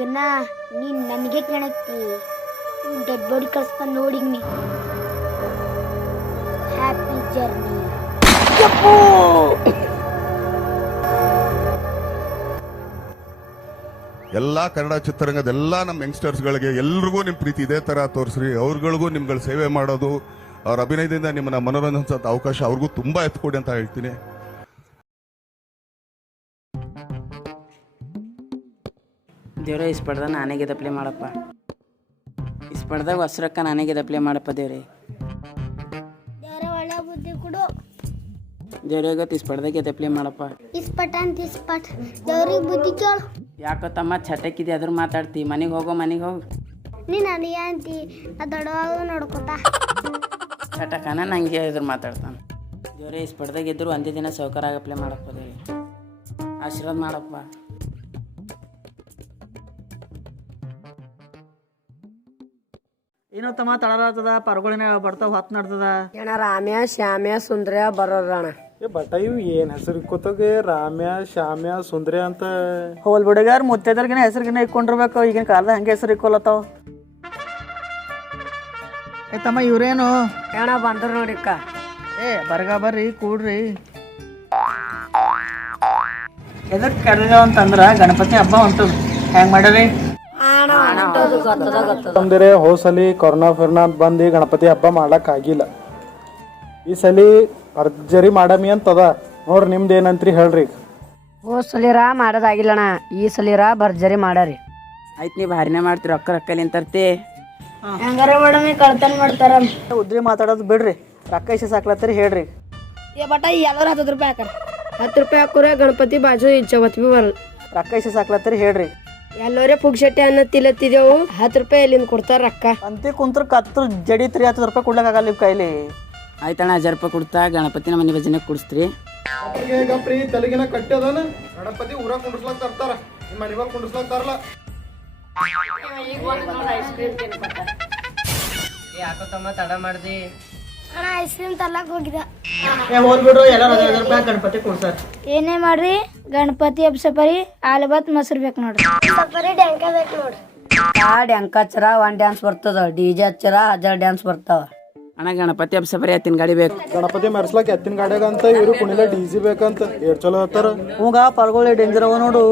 ಮಗನ ನೀನ್ ನನಗೆ ಕಾಣತ್ತಿ ಡೆಡ್ ಬಾಡಿ ಕಳ್ಸ್ಕೊಂಡ್ ನೋಡಿಗ್ನಿ ಹ್ಯಾಪಿ ಜರ್ನಿ. ಎಲ್ಲಾ ಕನ್ನಡ ಚಿತ್ರರಂಗದ ಎಲ್ಲಾ ನಮ್ಮ ಯಂಗ್ಸ್ಟರ್ಸ್ಗಳಿಗೆ ಎಲ್ರಿಗೂ ನಿಮ್ ಪ್ರೀತಿ ಇದೇ ತರ ತೋರಿಸ್ರಿ. ಅವ್ರಗಳಿಗೂ ನಿಮ್ಗಳ ಸೇವೆ ಮಾಡೋದು, ಅವ್ರ ಅಭಿನಯದಿಂದ ನಿಮ್ಮನ್ನ ಮನೋರಂಜಿಸೋ ಅವಕಾಶ ಅವ್ರಿಗೂ ತುಂಬಾ ಎತ್ಕೊಡಿ ಅಂತ ಹೇಳ್ತೀನಿ. ದೇವ್ರೆ ಇಸ್ಪಡ್ದ ನಾನೇ ದಪ್ಲೆ ಮಾಡಪ್ಪ, ಇಸ್ಪಡ್ದಾಗ ಹೊಸ್ರಕ್ಕ ನಾನೇ ದಪ್ಲೆ ಮಾಡಪ್ಪ ದೇವ್ರೆ. ಒಳ್ಳೆ ಬುದ್ಧಿ ಕೊಡು. ದೇವ್ರೆ ಗೊತ್ತು ಇಸ್ಪಡ್ದಾಗ ದಪ್ಲೆ ಮಾಡಪ್ಪ. ಇಸ್ಪಟ್ ಅಂತ ಇಸ್ಪಟ್ ದೇವ್ರಿಗೆ ಬುದ್ಧಿ ಕೇಳು. ಯಾಕೋ ತಮ್ಮ ಚಟಕ್ಕಿದೆ ಅದ್ರ ಮಾತಾಡ್ತಿ. ಮನೆಗೆ ಹೋಗೋ, ಮನೆಗೆ ಹೋಗು. ನೀನು ನನಗೆ ಅಂತಿ ನಾ ದೊಡ್ಡವಾಗ ನೋಡ್ಕೊತಾ ಚಟಕನ ನಂಗೆ ಇದ್ರ ಮಾತಾಡ್ತಾನೆ. ದೇವ್ರೆ ಇಸ್ಪಡ್ದಾಗ ಇದ್ರು ಒಂದೇ ದಿನ ಸೌಕರ್ಯ ಆಗಪ್ಲೆ ಮಾಡಪ್ಪ ದೇವ್ರೆ. ಆಶೀರ್ವಾದ ಮಾಡಪ್ಪ. ಏನೋ ತಮ್ಮ ತಡರಾತದ ಪರ್ಗಳಿನ ಬರ್ತಾವ ಹೊತ್ತು ನಡ್ತದ. ಏನ ರಾಮ್ಯ ಶ್ಯಾಮ್ಯ ಸುಂದ್ರ್ಯ ಬರೋಣ ಬಟ ಇವು ಏನ್ ಹೆಸರು ಇಕ್ಕೋತಾಗ ರಾಮ್ಯ ಶ್ಯಾಮ್ಯ ಸುಂದ್ರ್ಯ ಅಂತ. ಹೋಲ್ ಬಿಡುಗಾರ ಮುತ್ತೈದರ್ಗಿನ ಹೆಸರಿಗಿನ ಇಕ್ಕೊಂಡಿರ್ಬೇಕು. ಈಗಿನ ಕಾಲದ ಹಂಗೆ ಹೆಸರು ಇಕ್ಕೊಲತ್ತಾವ. ಏ ತಮ್ಮ ಇವ್ರೇನು ಏನ ಬಂದ್ರ ನೋಡಿಕ್ಕ. ಬರ್ಗ ಬರ್ರಿ ಕೂಡ್ರಿ. ಎದಕ್ ಕರೆದೇವ ಅಂತಂದ್ರ ಗಣಪತಿ ಹಬ್ಬ ಹೊಂಟದ. ಹೆಂಗ್ ಮಾಡ್ರಿ ಅಂದ್ರೆ ಹೋಸಲಿ ಕೊರೋನಾ ಫಿರ್ನಾ ಅಂತ ಬಂದು ಗಣಪತಿ ಹಬ್ಬ ಮಾಡಕ್ ಆಗಿಲ್ಲ. ಈ ಸಲಿ ಭರ್ಜರಿ ಮಾಡಮಿ ಅಂತದ ನೋಡ್ರಿ. ನಿಮ್ದು ಏನಂತ್ರಿ ಹೇಳ್ರಿ. ಹೋದ್ ಸಲಿರ ಮಾಡೋದಾಗಿಲ್ಲಣ್ಣ, ಈ ಸಲಿರ ಭರ್ಜರಿ ಮಾಡರಿ. ಆಯ್ತು ನೀವು ಭಾರಿನೇ ಮಾಡ್ತೀರಿ. ರೊಕ್ಕ ರೊಕ್ಕಲಿ ಅಂತರ್ತಿ. ಹಂಗಾರ ಮೇಡಮ್ ಕಳ್ತನ ಮಾಡ್ತಾರ. ಉದ್ರಿ ಮಾತಾಡೋದು ಬಿಡ್ರಿ. ರೊಕ್ಕ ಇಷ್ಟ ಸಾಕ್ಲತ್ತರಿ ಹೇಳ್ರಿ. ಬಟ ಎಲ್ಲರೂ 10 ರೂಪಾಯಿ ಹಾಕಾರ. 10 ರೂಪಾಯಿ ಹಾಕೋರೆ ಗಣಪತಿ ಬಾಜು ಇಚ್ಚವತ್ ಬಿ ಬರಲ್ಲ. ರೊಕ್ಕ ಇಷ್ಟ ಸಾಕ್ಲತ್ತರಿ ಹೇಳ್ರಿ. ಎಲ್ಲರೇ ಪುಗ್ಶೆಟ್ಟೆ ಅನ್ನ ತಿಲ್ಲತ್ತಿದೆವು. 10 ರೂಪಾಯಿ ಎಲ್ಲಿಂದ ಕೊಡ್ತಾರ ರೊಕ್ಕ. ಅಂತಿ ಕುಂತ್ರ ಕತ್ರ ಜಡಿ 30 ರೂಪಾಯಿ ಕೊಡ್ಲಕ್ಕಾಗಲ್ಲ ನಿಮ್ಮ ಕೈಲಿ. ಆಯ್ತಣ್ಣ 1000 ರೂಪಾಯಿ ಕೊಡ್ತಾ ಗಣಪತಿನ ಮನೆ ಭಜನೆ ಕೊಡಿಸ್ತೀರಿ. ತಲೆಗಿನ ಕಟ್ಟದನ ಗಣಪತಿ ಊರಾಗ ಕುಂಡ್ರಸ್ಲಾಕ ತರ್ತಾರ, ನಿಮ್ಮ ಮನೆಗೆ ಕುಂಡ್ರಸ್ಲಾಕ ತರಲ್ಲ. ಯಾಕೋ ತಮ್ಮ ತಡ ಮಾಡ್ದಿ. ಅಣ್ಣ ಐಸ್ ಕ್ರೀಮ್ ತರ್ಲಕ್ ಹೋಗಿದ. ಹೋಗ್ಬಿಡ್ರು ಎಲ್ಲರೂ 1000 ರೂಪಾಯಿ ಗಣಪತಿ ಕೊಡ್ಸಾರ. ಏನೇ ಮಾಡ್ರಿ ಗಣಪತಿ ಹಬ್ಬ ಸಪರಿ ಆಲಬತ್ ಮೊಸರು ಬೇಕು ನೋಡ್ರಿ. ಸಪರಿ ಡ್ಯಾಂಕ ಬೇಕು ನೋಡ್ರಿ. ಡ್ಯಾಂಕ್ ಹಚ್ಚರ 1 ಡ್ಯಾನ್ಸ್ ಬರ್ತದ, DJ ಹಚ್ಚರ 1000 ಡ್ಯಾನ್ಸ್ ಬರ್ತಾವ. ಅಣ್ಣ ಗಣಪತಿ ಹಬ್ಬ ಸಪರಿ ಎತ್ತಿನ ಗಾಡಿ ಬೇಕು. ಗಣಪತಿ ಮೆರ್ಸ್ಲಾಕ ಎತ್ತಿನ ಗಾಡಿಯಾಗ ಅಂತ ಇವ್ರು ಕುಣಿಲ ಡಿಜಿ ಬೇಕಂತ. ಏರ್ ಚಲೋ ಹೇಳ್ತಾರ. ಹೂಗ ಪರ್ಗಳು ಡೇಂಜರ್ ಅವ ನೋಡು.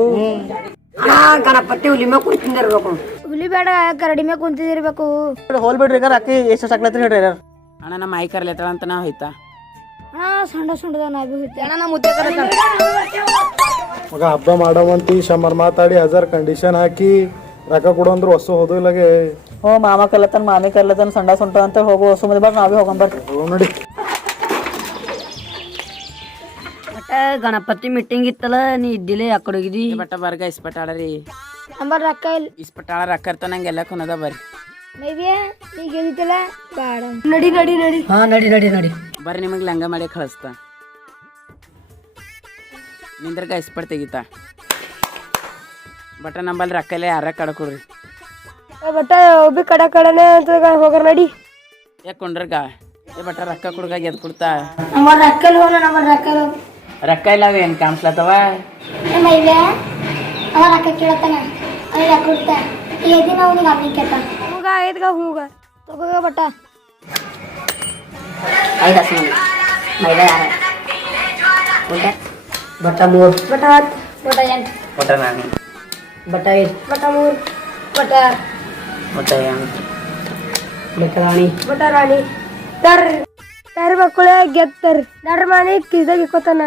ಗಣಪತಿ ಹುಲಿ ಮ್ಯಾಗ ಕುಡ್ತಿರ್ಬೇಕು. ಹುಲಿ ಬೇಡ ಕರಡಿ ಮ್ಯಾಗ ಕುಂತಿದಿರ್ಬೇಕು. ಹೋಲ್ ಬಿಡ್ರಿ ಈಗ ರೊಕ್ಕ ಎಷ್ಟು ಸಾಕ್ಲತ್ರಿ ಹೇಳ್ರಿ. ಅಣ್ಣ ನಮ್ಮ ಮೈ ಕರ್ಲೆತ್ತಾಳ ಅಂತ ನಾವು ಹೋಯ್ತಾ. ಸಣ್ಣ ಸಣ್ಣದ ನಾ ಬಿ ಹೋಯ್ತೆ. ಅಣ್ಣ ನಾ ಮುದ್ದೆ ಮಗ ಹಬ್ಬ ಮಾಡವಂತಿ ಶಮರ್ ಮಾತಾಡಿ 1000 ಕಂಡೀಷನ್ ಹಾಕಿ ರೊಕ್ಕ ಕೊಡು ಅಂದ್ರೆ ಹೊಸ ಹೋದಿಲ್ಲಗೆ. ಹ್ಞೂ ಮಾಮ ಕಲ್ಲತನ ಮಾಮಿ ಕಲ್ಲತನ ಸಂಡ ಸೊಂಟ ಅಂತ ಹೋಗು. ಹೊಸ ಮಂದಿ ಬರ್ರಿ ನಾವೇ ಹೋಗಂಬರ್ರಿ. ನೋಡಿ ಗಣಪತಿ ಮೀಟಿಂಗ್ ಇತ್ತಲ್ಲ, ನೀ ಇದ್ದಿಲ್ಲ ಯಾಕಡೆ ಹೋಗಿದಿ. ಬಟ್ಟ ಬರ್ಗ ಇಸ್ಪಟ್ ಆಡರಿ. ನಂಬರ್ ರೊಕ್ಕ ಇಲ್ಲ. ಇಸ್ಪಟ್ ಆಡ ರೊಕ್ಕ ಇರ್ತಾವ ನಂಗೆ ಎಲ್ಲ ಕುನದ ಬರ್ರಿ. ಮೇಬಿಯ ಈಗ ಗೆದಿತ್ತಲ್ಲ ಬೇಡ. ನಡಿ ನಡಿ ನಡಿ. ಹಾ ನಡಿ ನಡಿ ನಡಿ ಬರ್ರಿ ನಿಮಗೆ ಲಂಗ ಮಾಡಿ ಕಳಿಸ್ತಾ. ನಿಂದ್ರಗ ಇಸ್ಪಟ್ ತೆಗಿತಾ. ಬಟ್ಟ ನಂಬಲ್ಲಿ ರೊಕ್ಕ ಇಲ್ಲ, ಯಾರ ಕಡ್ಕೊಡ್ರಿ. ಬಟ್ಟ ಒಬ್ಬಿ ಕಡನೆ ಅಂತ ಹೋಗ್ರ ನಡಿ. ಯಾಕೆ ಕೊಂಡ್ರಗ ಬಟ್ಟ ರೊಕ್ಕ ಕೊಡ್ಗ ಎದ್ ಕೊಡ್ತಾ. ನಂಬರ್ ರೊಕ್ಕ ಇಲ್ಲ ಹೋಗ. ನಂಬರ್ ರೊಕ್ಕ ಇಲ್ಲ. ರೊಕ್ಕ ಇಲ್ಲ ಏನು ಕಾಣಿಸ್ಲತ್ತವ. ಮೇಬಿಯ ಅವ ರೊಕ್ಕ ಕೇಳತ್ತಾನ. ಅವ ರೊಕ್ಕ ಕೊಡ್ತಾ ಏದಿನ ಅವ್ನಿಗೆ ಅಮ್ಮಿ ಕೇಳ್ತಾನ. ಹೂಗ ಐದ್ಗ ಹೂಗ ತಗೋಗ ಬಟ್ಟ. ಬಟ್ಟ 3 ಬಟ್ಟ 10 ಬಟ್ಟ 8 ಬಟ್ಟ ನಾನು ಬಟ್ಟ 5 ಬಟ್ಟ 3 ಬಟ್ಟ ಬಟ್ಟ ಬಟ್ಟ ರಾಣಿ ಬಟ್ಟ ರಾಣಿ. ತರ್ ಮಕ್ಕಳ ಗೆತ್ತರ್ ನಡ್ರ ಮನೆ ಕಿಸ್ದಾಗ ಇಕ್ಕೋತಾನ.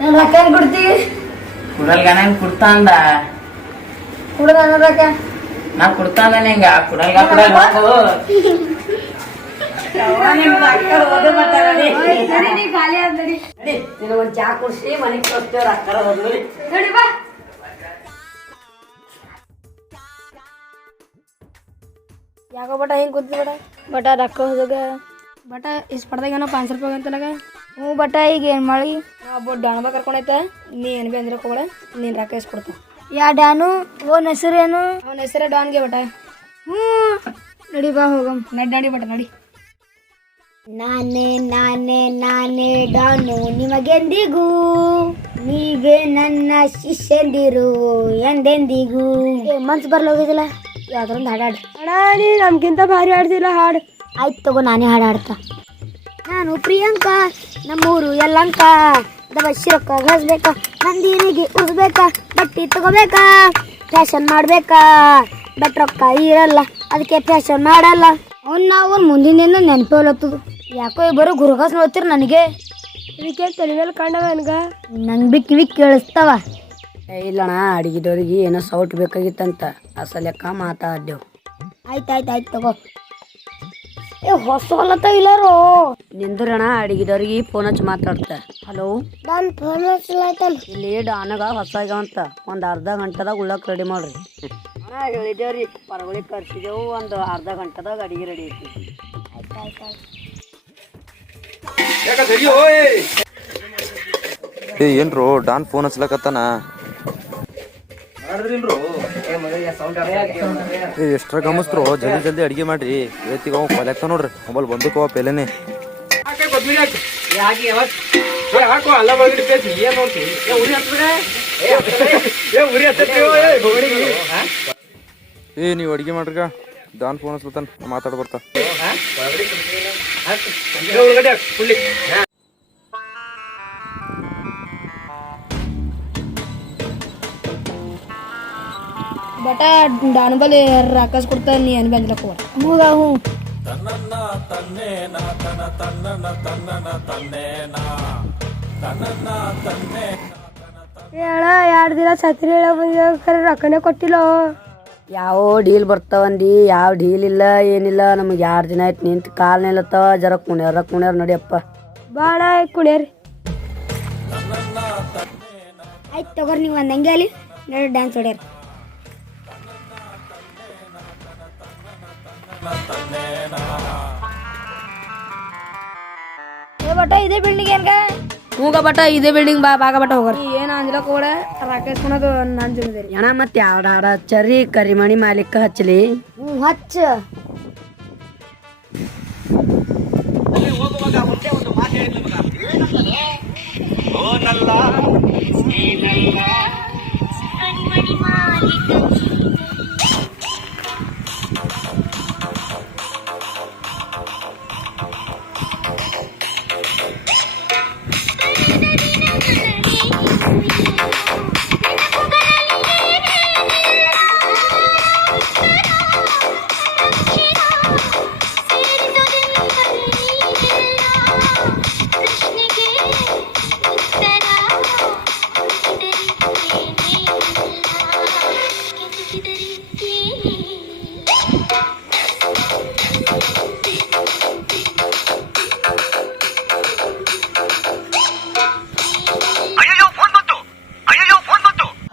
ನಾನು ರೊಕ್ಕ ಹೆಂಗ್ ಕೊಡ್ತೀವಿ? ಕುಡಲ್ಗ ನಾನು ಕೊಡ್ತಾ ಅಂದ. ಕುಡ್ದ ರೊಕ್ಕ ನಾ ಕೊಡ್ತಾ ಅಂದ ನಿಂಗ. ಕುಡಲ್ಗ ಕುಡಲ್ ಖಾಲಿ ಆದ ನಡಿ. ನೀನು ಒಂದ್ ಚಾ ಕುಡ್ಸಿ ಮನೆಗೆ ಕೊಡ್ತೇವೆ. ರೊಕ್ಕ ಹೋದ್ವಿ ನಡಿ ಬಾ. ಯಾಕೋ ಬಟ ಹೆಂಗ್ ಕೂತಿ ಬಟ ಬಟ ರೊಕ್ಕ ಹೋದಾಗ ಬಟ ಇಸ್ಪಡ್ದಾಗ ಏನೋ 500 ರೂಪಾಯಿ ಅಂತಲಾಗ. ಹ್ಞೂ ಬಟ ಈಗ ಏನು ಮಾಡಿ ಒಬ್ಬ ಡ್ಯಾನ್ಬ ಕರ್ಕೊಂಡೈತ. ನೀ ಏನು ಭೀ ಅಂದ್ರೆ ಹೋಗಬೇಡ, ನೀನು ರೊಕ್ಕ ಇಸ್ಕೊಡ್ತ. ಯಾ ಡ್ಯಾನು ಓನ್ ಹೆಸರೇನು? ಅವನ ಹೆಸರೇ ಡಾನ್ಗೆ ಬಟ. ಹ್ಞೂ ನಡಿ ಬಾ ಹೋಗಮ್. ನಡಿ ಬಟ ನಡಿ. ನಾನೇ ನಾನೇ ನಾನೇ ಡಾನು ನಿಮಗೆಂದಿಗೂ, ನೀವೇ ಹಾಗೆ ನನ್ನ ಶಿಷ್ಯಂದಿರು ಎಂದೆಂದಿಗೂ ಮನ್ಸು ಬರ್ಲೋಗಿದಿಲ್ಲ ಯಾವ್ದೊಂದು ಹಾಡಾಡಿ ಅಣ್ಣ ನೀ ನಮ್ಗಿಂತ ಭಾರಿ ಆಡ್ತಿಲ್ಲ ಹಾಡು ಆಯ್ತು ತಗೋ ನಾನೇ ಹಾಡಾಡ್ತಾ ನಾನು ಪ್ರಿಯಾಂಕಾ ನಮ್ಮೂರು ಯಲ್ಲಂಕ ದಬಶಿರಕ್ಕ ಘಸ್ಬೇಕಾ ನಂದಿನಿಗೆ ಉರ್ಸ್ಬೇಕಾ ಬಟ್ಟಿ ತಗೋಬೇಕಾ ಫ್ಯಾಷನ್ ಮಾಡ್ಬೇಕಾ ಬಟ್ ರೊಕ್ಕ ಇರಲ್ಲ ಅದಕ್ಕೆ ಫ್ಯಾಷನ್ ಮಾಡಲ್ಲ ಅವ್ನು ನಾವು ಮುಂದಿನ ನೆನಪೇ ಹೊಲತ್ತದು ಯಾಕೋ ಇಬ್ಬರು ಗುರುಗಾಸ್ ನೋಡ್ತೀರಿ ನನಗೆ ಇದಕ್ಕೆ ತಲೆ ಮೇಲೆ ಕಂಡವ ನಂಗೆ ಬಿ ಕಿವಿ ಕೇಳಿಸ್ತಾವ ಇಲ್ಲಣ್ಣ ಅಡಿಗೆದವ್ರಿಗೆ ಏನೋ ಸೌಟ್ ಬೇಕಾಗಿತ್ತಂತ ಅಸಲೆಕ್ಕ ಮಾತಾಡ್ದೇವು. ಆಯ್ತು ತಗೋ ಏ ಹೊಸ ಹೊಲತ್ತ ಇಲ್ಲಾರೋ ನಿಂದ್ರಣ ಅಡಿಗೆದವ್ರಿಗೆ ಫೋನ್ ಹಚ್ಚಿ ಮಾತಾಡ್ತ. ಹಲೋ ನಾನು ಫೋನ್ ಹಚ್ಚಲಾಯ್ತಲ್ಲ ಇಲ್ಲಿ ಡಾನಾಗ ಹೊಸ ಆಗ್ಯಾವಂತ ಒಂದು ಅರ್ಧ ಗಂಟೆದಾಗ ಉಳ್ಳಕ್ಕೆ ರೆಡಿ ಮಾಡ್ರಿ. ಅಣ್ಣ ಹೇಳಿದೇವ್ರಿ ಪರವಳಿ ಕರ್ಸಿದೆವು ಒಂದು ಅರ್ಧ ಗಂಟೆದಾಗ ಅಡಿಗೆ ರೆಡಿ ಐತಿ. ಏ ಏನ್ರು ಡಾನ್ ಫೋನ್ ಹಚ್ಲಕತ್ತಾನ. ಏ ಎಷ್ಟ್ರ ಗಮನಿಸ್ರು ಜಲ್ದಿ ಜಲ್ದಿ ಅಡಿಗೆ ಮಾಡ್ರಿ. ಇವತ್ತಿಗೆ ಅವ ಕೊಲೆಕ್ತ ನೋಡ್ರಿ ಮೊಬೈಲ್ ಬಂದಕ್ಕೆ ಅವ ಪೆಲೆನೆ. ಏ ನೀವು ಅಡಿಗೆ ಮಾಡ್ರಿಗ ಡಾನ್ ಫೋನ್ ಹಚ್ಲತ್ತಾನ ಮಾತಾಡ್ ಬರ್ತಾ. ಬಟ ಡಾನ್ಬಲ್ ರಾಕಸ್ ಕೊಡ್ತಾ ನೀ ಅನ್ ಬಂದ್ಲಕ್ಕ ಮೂಗ ಹ್ಞೂ ಹೇಳ 2 ದಿನ ಛತ್ರಿ ಹೇಳ ಬಂದ ರೊಕ್ಕನೇ ಕೊಟ್ಟಿಲ್ಲ. ಯಾವ ಡೀಲ್ ಬರ್ತಾವಂದಿ ಯಾವ ಡೀಲ್ ಇಲ್ಲ ಏನಿಲ್ಲ. ನಮಗೆ 2 ದಿನ ಆಯ್ತು ನಿಂತು ಕಾಲ್ ನಿಲ್ಲತ್ತವ. ಜರ ಕುಣ್ಯಾರ ನಡಿಯಪ್ಪ. ಭಾಳ ಕುಣಿಯರಿ ಆಯ್ತು ತಗೋರಿ ನೀವು ಒಂದಂಗೆ ಅಲ್ಲಿ ನೋಡಿ ಡ್ಯಾನ್ಸ್ ಹೊಡ್ಯಾರ. ಬಟ ಇದೇ ಬಿಲ್ಡಿಂಗ್ ಏನ್ಗ ಹೂಗ ಬಟ ಇದೇ ಬಿಲ್ಡಿಂಗ್ ಬಾಗ ಬಟ ಹೋಗ್ರಿ. ಏನು ಅಂಜಲಕ್ಕ ಹೋಡ ರಾಕೇಶ್ಕೊಳೋದು ನನ್ನ ಜಮೀದಾರಿ ಅಣ್ಣ ಮತ್ತೆ ಯಾವ ಹಾಡ ಹಚ್ಚರಿ ಕರಿಮಣಿ ಮಾಲೀಕ ಹಚ್ಚಲಿ. ಹ್ಞೂ ಹಚ್ಚ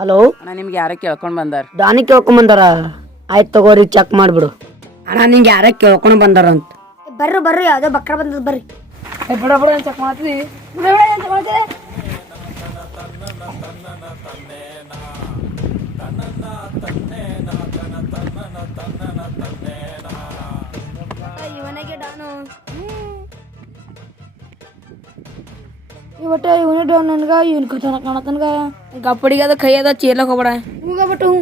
ಹಲೋ ಅಣ್ಣ ನಿಮ್ಗೆ ಯಾರೋ ಕೇಳ್ಕೊಂಡು ಬಂದಾರ. ಡಾನಿ ಕೇಳ್ಕೊಂಡ್ ಬಂದಾರ. ಆಯ್ತು ತಗೋರಿ ಚೆಕ್ ಮಾಡ್ಬಿಡು. ಅಣ್ಣ ನಿಂಗೆ ಯಾರ ಕೇಳ್ಕೊಂಡ್ ಬಂದಾರ ಅಂತ. ಬರ್ರಿ ಯಾವುದೋ ಬಕ್ರ ಬಂದದ ಬರ್ರಿ. ಬಿಡ ಚೆಕ್ ಮಾಡ್ತೀವಿ ಇವನಿಗೆ ಡಾನು ಇವಟ್ಟ ಇವನೇ ಡೌನ್ ನನ್ಗ ಇವನ್ ಕಥನ ಕಾಣತನ್ಗ ಗಪ್ಪಡಿಗೆ ಅದ ಕೈ ಅದ ಚೀರ್ಲಕ್ ಹೋಗ್ಬೇಡ. ಹೂಗ ಬಟ್ಟು ಹ್ಞೂ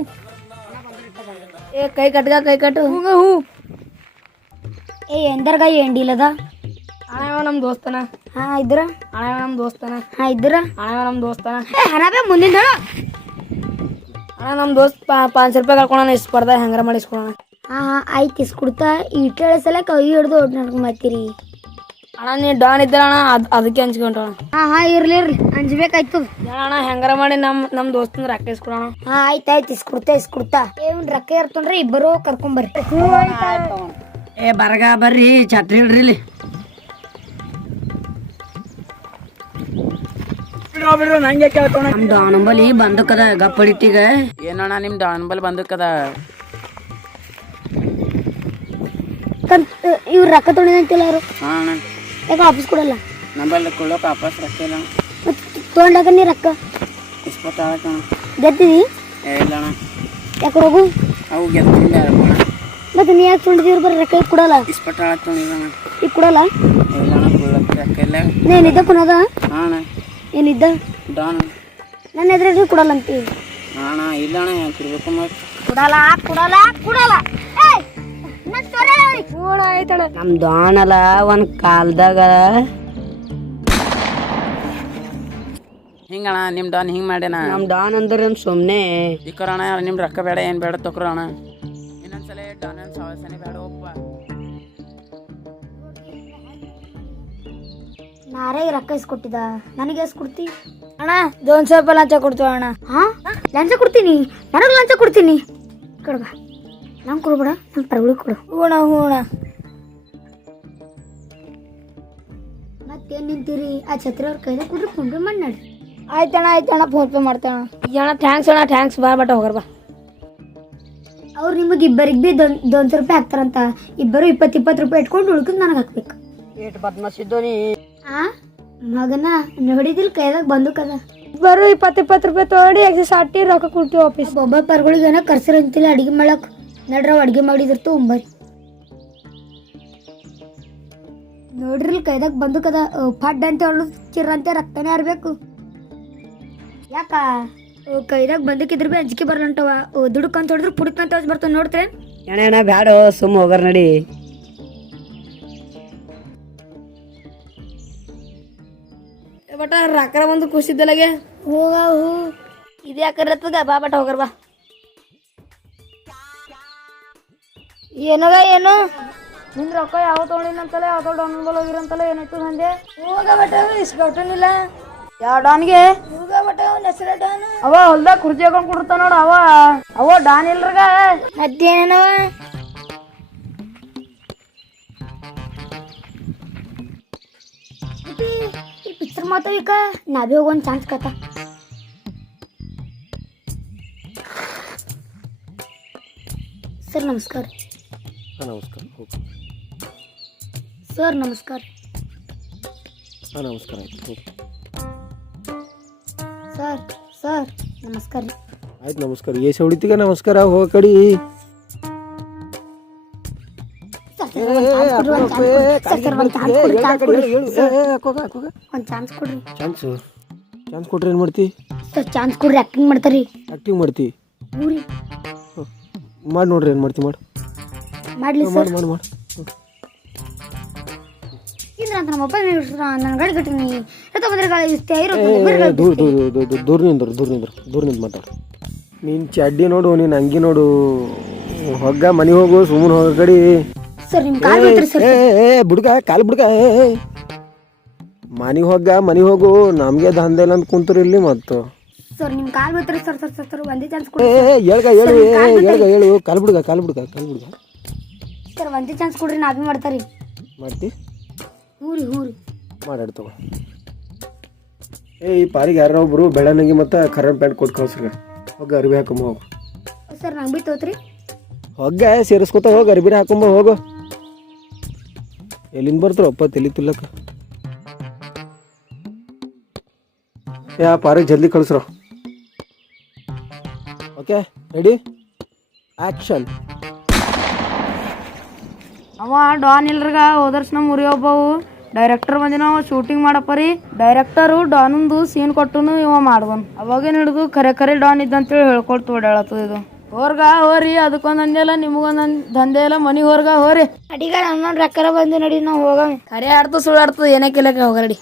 ಏ ಕೈ ಕಟ್ಟು ಹೂಗ ಹ್ಞೂ. ಏ ಎಂದರ್ಗ ಎಂಡಿಲದ ಅಣ್ಣ ನಮ್ಮ ದೋಸ್ತನ. ಹಾ ಇದ್ರ ಅಣ್ಣ ನಮ್ಮ ದೋಸ್ತನ. ಹಾ ಇದ್ರ ಅಣ್ಣ ನಮ್ಮ ದೋಸ್ತನ. ಏ ಹಣ ಮುಂದಿನ ಅಣ್ಣ ನಮ್ಮ ದೋಸ್ತ್ 500 ರೂಪಾಯಿ ಕಳ್ಕೊಳ ಸ್ಪರ್ಧಾ ಹೆಂಗಾರ ಮಾಡಿ ಇಸ್ಕೊಳಣ. ಹಾ ಆಯ್ತು ಇಸ್ಕೊಡ್ತಾ ಈಟೇಳ ಸಲ ಕೈ ಹಿಡ್ದು ಓಡ್ ನಡ್ಕೊಂಡ್ ಬರ್ತೀರಿ. ಅಣ್ಣ ನೀ ಡಾನ್ ಇದ್ದ ಅಣ್ಣ ಅದಕ್ಕೆ ಹಂಚ್ಕೊಂಡ. ಹಾ ಇರ್ಲಿ ಹಂಚ್ಬೇಕಾಯ್ತು ಅಣ್ಣ ಹೆಂಗಾರ ಮಾಡಿ ನಮ್ಮ ದೋಸ್ತನ ರೊಕ್ಕ ಇಸ್ಕೊಳಣ. ಹಾ ಆಯ್ತು ಇಸ್ಕೊಡ್ತಾ ಏನ್ ರೊಕ್ಕ ಇರ್ತೊಂಡ್ರೆ ಇಬ್ಬರು ಕರ್ಕೊಂಬರ್ರಿ. ಏ ಬರ್ರಿ ಛತ್ರಿ ಹಿಡ್ರಿ ಇಲ್ಲಿ. ನಮ್ ಡಾನಂಬಲಿ ಬಂದಕದ ಗಪ್ಪಡಿಟ್ಟಿಗ. ಏನಣ್ಣ ನಿಮ್ದು ಅನ್ಬಲ್ ಬಂದಕ್ಕದ. ಇವ್ರು ರೊಕ್ಕ ತೊಗೊಂಡಿದಂತಿಲ್ಲ ಅವರು. ಹಾಂ ಅಣ್ಣ ಯಾಕೆ ವಾಪಸ್ ಕೊಡಲ್ಲ ನಂಬಲ್ಲಿ ಕೊಳ್ಳೋಕೆ ವಾಪಸ್ ರೊಕ್ಕ ಇಲ್ಲ. ತೊಗೊಂಡಾಗ ನೀ ರೊಕ್ಕ ಇಸ್ಕೊತಾಳಕ್ಕ ಗೆದ್ದಿದಿ ಇಲ್ಲ ಅಣ್ಣ. ಯಾಕೆ ಹೋಗು ಅವು ಗೆದ್ದಿಂದ ಅಣ್ಣ. ಮತ್ತೆ ನೀ ಯಾಕೆ ತೊಗೊಂಡಿದ್ದೀವ್ರು ಬರೀ ರೊಕ್ಕ ಈಗ ಕೊಡಲ್ಲ. ಇಸ್ಪಟ್ಟಾಳ ತೊಗೊಂಡಿದ್ದಣ್ಣ. ಈಗ ಕೊಡಲ್ಲ ಇಲ್ಲ ಅಣ್ಣ ಕೊಳ್ಳೋಕೆ ರೊಕ್ಕ ಇಲ್ಲ. ಏನಿದ್ದ ಕುನದ ಹಾಂ ಅಣ್ಣ ಏನಿದ್ದ ಡಾನ್ ನನ್ನ ಎದುರಿಗೆ ಕೊಡಲ್ಲ ಅಂತೀವಿ. ಅಣ್ಣ ಇಲ್ಲ ಅಣ್ಣ ಹೆಂಗೆ ಕೊಡ್ಬೇಕು ಮತ್ತೆ ಕೊಡಲ್ಲ ಕೊಡಲ್ಲ ಕೊಡಲ್ಲ. ಹೂಣ ಆಯ್ತಳ. ನಮ್ ಡಾನಲ್ಲ ಒಂದ್ ಕಾಲ್ದಾಗ ಹಿಂಗಣ್ಣ ನಿಮ್ಮ ಡಾನ್ ಹಿಂಗೆ ಮಾಡ್ಯಾನ. ನಮ್ ಡಾನ್ ಅಂದ್ರೆ ಸುಮ್ನೆ ಈ ಅಣ್ಣ ನಿಮ್ಮ ರೊಕ್ಕ ಬೇಡ ಏನು ಬೇಡ ತಕ್ರು ಅಣ್ಣ. ಇನ್ನೊಂದ್ಸಲ ಡಾನ್ ಸವಾಸನೆ ಬೇಡ ಒಪ್ಪ. ನಾರೇ ರೊಕ್ಕ ಇಸ್ಕೊಟ್ಟಿದ ನನಗೆ ಎಷ್ಟು ಕೊಡ್ತಿ ಅಣ್ಣ? 200 ರೂಪಾಯಿ ಲಂಚ ಕೊಡ್ತೀವ ಅಣ್ಣ. ಹಾ ಲಂಚ ಕೊಡ್ತೀನಿ, ನನಗೆ ಲಂಚ ಕೊಡ್ತೀನಿ. ಕೊಡ್ಬ ನಂಗೆ ಕೊಡ್ಬೇಡ, ನಮ್ಮ ಪರಗಳಿಗೆ ಕೊಡು. ಹೂಣ ಹೂಣ. ಮತ್ತೇನು ನಿಂತೀರಿ? ಆ ಛತ್ರಿ ಅವ್ರ ಕೈದಾಗ ಕೊಡ್ರಿ, ಫೋನ್ ಪೇ ಮಾಡಿ ನಡ್ರಿ. ಆಯ್ತಣ್ಣ ಫೋನ್ ಪೇ ಮಾಡ್ತೇಣ. ಅಣ್ಣ ಥ್ಯಾಂಕ್ಸ್ ಬಾ ಬಟ ಹೋಗ್ರ ಬಾ. ಅವ್ರು ನಿಮಗೆ ಇಬ್ಬರಿಗೆ ಭೀ 200 ರೂಪಾಯಿ ಹಾಕ್ತಾರಂತ. ಇಬ್ಬರು 20 ರೂಪಾಯಿ ಇಟ್ಕೊಂಡು ಉಳ್ಕೊಂಡು ನನಗೆ ಹಾಕ್ಬೇಕು. ಏಟ್ ಬದ್ಮಾಸಿದ್ದು ನೀ. ಆ ಮಗನ ನೋಡಿದಿಲ್ ಕೈದಾಗ ಬಂದೂಕದ. ಬರು 20 ರೂಪಾಯಿ ತೊಗೊಂಡು ಎಕ್ಸಸ್ ಆಟಿ ರೊಕ್ಕ ಕೊಡ್ತೀವಿ ವಾಪಸ್. ಒಬ್ಬ ಪರ್ಗಳಿಗೇನ ಕರ್ಸಿರಂತಿಲ್ಲ ಅಡಿಗೆ ಮಾಡಕ್. ನಡ್ರ ಅಡಿಗೆ ಮಾಡಿದಿರ್ತು ಉಂಬರಿ. ನೋಡ್ರಿ ಕೈದಾಗ ಬಂದೂಕದ. ಫಡ್ ಅಂತ ಹೇಳು ಚಿರಂತೆ ರಕ್ತನೇ ಹರ್ಬೇಕು. ಯಾಕ ಕೈದಾಗ ಬಂದಕ್ಕಿದ್ರ ಭೀ ಅಂಜಿಕೆ ಬರ್ಲಂಟವ. ದುಡುಕಂತ ಹೊಡೆದ್ರೆ ಪುಡುಕಂತ ಬರ್ತಾವ ನೋಡ್ತೇನೆ. ಎಣ ಬ್ಯಾಡ ಸುಮ್ಮ ಹೋಗರ್ ನಡಿ. ಬಟ ರಾಕರ ಬಂದು ಖುಷಿದ್ದಲಾಗೆ ಹೋಗ ಹೂ ಇದು ಯಾಕರತ್ತದ ಬಾ ಬಟ ಹೋಗರ್ ಬಾ. ಏನದ ಏನು ನಿನ್ ರೊಕ್ಕ ಯಾವ ತೊಗೊಂಡಿನಂತಲ್ಲ ಯಾವ ಡಾನ್ ಹೋಗಿರಂತಲ್ಲ ಏನಾಯ್ತು ಸಂಜೆ. ಹೋಗ ಬಟ ಇಸ್ಕೊಟ್ಟನಿಲ್ಲ ಯಾವ ಡಾನ್ಗೆ. ಹೋಗ ಬಟ ಹೆಸರ ಡಾನ್ ಅವ ಹೊಲ್ದಾಗ ಕುರ್ಚಿ ಹಾಕೊಂಡ್ ಕೊಡ್ತಾನ ನೋಡ. ಅವ ಡಾನ್ ಇಲ್ರಗ ಮತ್ತೇನವ. ಈ ಪಿಕ್ಚರ್ ಮಾತಾವಿಕ ನಾ ಭೀ ಹೋಗೋನ್ ಚಾನ್ಸ್ ಕತ. ಸರ್ ನಮಸ್ಕಾರ. ನಮಸ್ಕಾರ. ಸರ್ ನಮಸ್ಕಾರ. ನಮಸ್ಕಾರ. ಸರ್ ನಮಸ್ಕಾರ. ಆಯ್ತು ನಮಸ್ಕಾರ. ಏಸೆ ಹೊಡಿತೀಗ ನಮಸ್ಕಾರ. ಹೋಗ ಕಡಿ. ಒಂದು ಚಾನ್ಸ್ ಕೊಡ್ರಿ. ಚಾನ್ಸ್ ಕೊಟ್ರೆ ಏನು ಮಾಡ್ತಿ? ಸರ್ ಚಾನ್ಸ್ ಕೊಡ್ರಿ, ಆಕ್ಟಿಂಗ್ ಮಾಡ್ತಾರಿ. ಆಕ್ಟಿಂಗ್ ಮಾಡ್ತಿ? ಊರಿ ಮಾಡಿ ನೋಡ್ರಿ. ಏನು ಮಾಡ್ತಿ? ಮಾಡ್ಲಿ ಸರ್. ಮಾಡಿ ಇದ್ರ ಅಂತ ನಮ್ಮ ಅಪ್ಪ ನನ್ನ ಗಾಡಿ ಕಟ್ಟಿನಿ ರಥ ಬಂದ್ರೆ ದೂರ ನಿಂದ್ರು ಮಾತಾಡು. ನೀನು ಚಡ್ಡಿ ನೋಡು, ನೀನು ಅಂಗಿ ನೋಡು. ಹೊಗ್ಗ ಮನೆ ಹೋಗು, ಸುಮ್ಮನೆ ಹೋಗ ಕಡಿ. ಸರ್ ನಿಮ್ಮ ಕಾಲ್ ಬಿಡ್ತೀರಿ ಸರ್. ಬುಡ್ಕ ಕಾಲು ಬುಡ್ಕ. ಮನೆ ಹೋಗು. ನಮಗೆ ದಂಧೆ ಇಲ್ಲ ಅಂತ ಕುಂತರು ಇಲ್ಲಿ ಮತ್ತು. ಸರ್ ನಿಮ್ಮ ಕಾಲ್ ಬಿಡ್ತೀರಿ ಸರ್. ಸರ್ ಒಂದೇ ಚಾನ್ಸ್ ಕೊಡಿ. ಹೇಳು ಕಾಲು ಬಿಡ್ಕ. ಸರ್ ಒಂದೇ ಚಾನ್ಸ್ ಕೊಡ್ರಿ, ನಾ ಭೀ ಮಾಡ್ತಾರಿ. ಮಾಡ್ತಿ? ಹೂರಿ ಮಾಡಾಡ್ ತಗೋ. ಈ ಪಾರಿಗೆ ಯಾರೋ ಒಬ್ರು ಬೆಳನಂಗಿ ಮತ್ತು ಕರೆಂಟ್ ಪ್ಯಾಂಟ್ ಕೊಟ್ಟು ಕಳ್ಸ್ರಿ. ಹೋಗಿ ಅರ್ಬಿ ಹಾಕೊಂಬ ಹೋಗು. ಸರ್ ನಂಗೆ ಭೀ ತೋತ್ರಿ. ಹೊಗ್ಗ ಸೇರಿಸ್ಕೊತ ಹೋಗಿ ಅರ್ಬಿರ ಹಾಕೊಂಬ ಹೋಗು. ಎಲ್ಲಿಂದ ಬರ್ತಾರಪ್ಪ ತಲೆ ತಿಲ್ಲಕ್ಕ. ಯಾ ಪಾರಿಗೆ ಜಲ್ದಿ ಕಳಿಸ್ರೋ. Okay ready action. ಅವ ಡಾನ್ ಇಲ್ರಗ ಹೋದರ್ಸ್ ನಮ್ಮ ಊರಿ ಒಬ್ಬವು ಡೈರೆಕ್ಟರ್ ಬಂದಿನ ಅವ ಶೂಟಿಂಗ್ ಮಾಡಪ್ಪರಿ. ಡೈರೆಕ್ಟರು ಡಾನಂದು ಸೀನ್ ಕೊಟ್ಟನು ಇವ ಮಾಡ್ದನ್. ಅವಾಗೇನು ಹಿಡಿದು ಖರೆ ಡಾನ್ ಇದ್ದಂತೇಳಿ ಹೇಳ್ಕೊಳ್ತು ಓಡಾಳತ್ತದ ಇದು. ಹೊರ್ಗ ಹೋರಿ, ಅದಕ್ಕೊಂದು ದಂಧೆ ಇಲ್ಲ, ನಿಮಗೊಂದು ದಂಧೆ ಇಲ್ಲ. ಮನಿ ಹೊರ್ಗ ಹೋರಿ. ಅಡಿಗ ನನ್ನ ರೊಕ್ಕರ ಬಂದು ನಡಿ ನಾವು ಹೋಗ. ಖರೆ ಆಡ್ತು ಸುಳ್ಳು ಆಡ್ತದ ಏನೇ ಕೇಳಕ್ಕೆ ಹೋಗ ನಡಿ.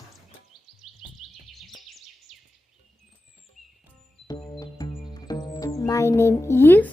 My name is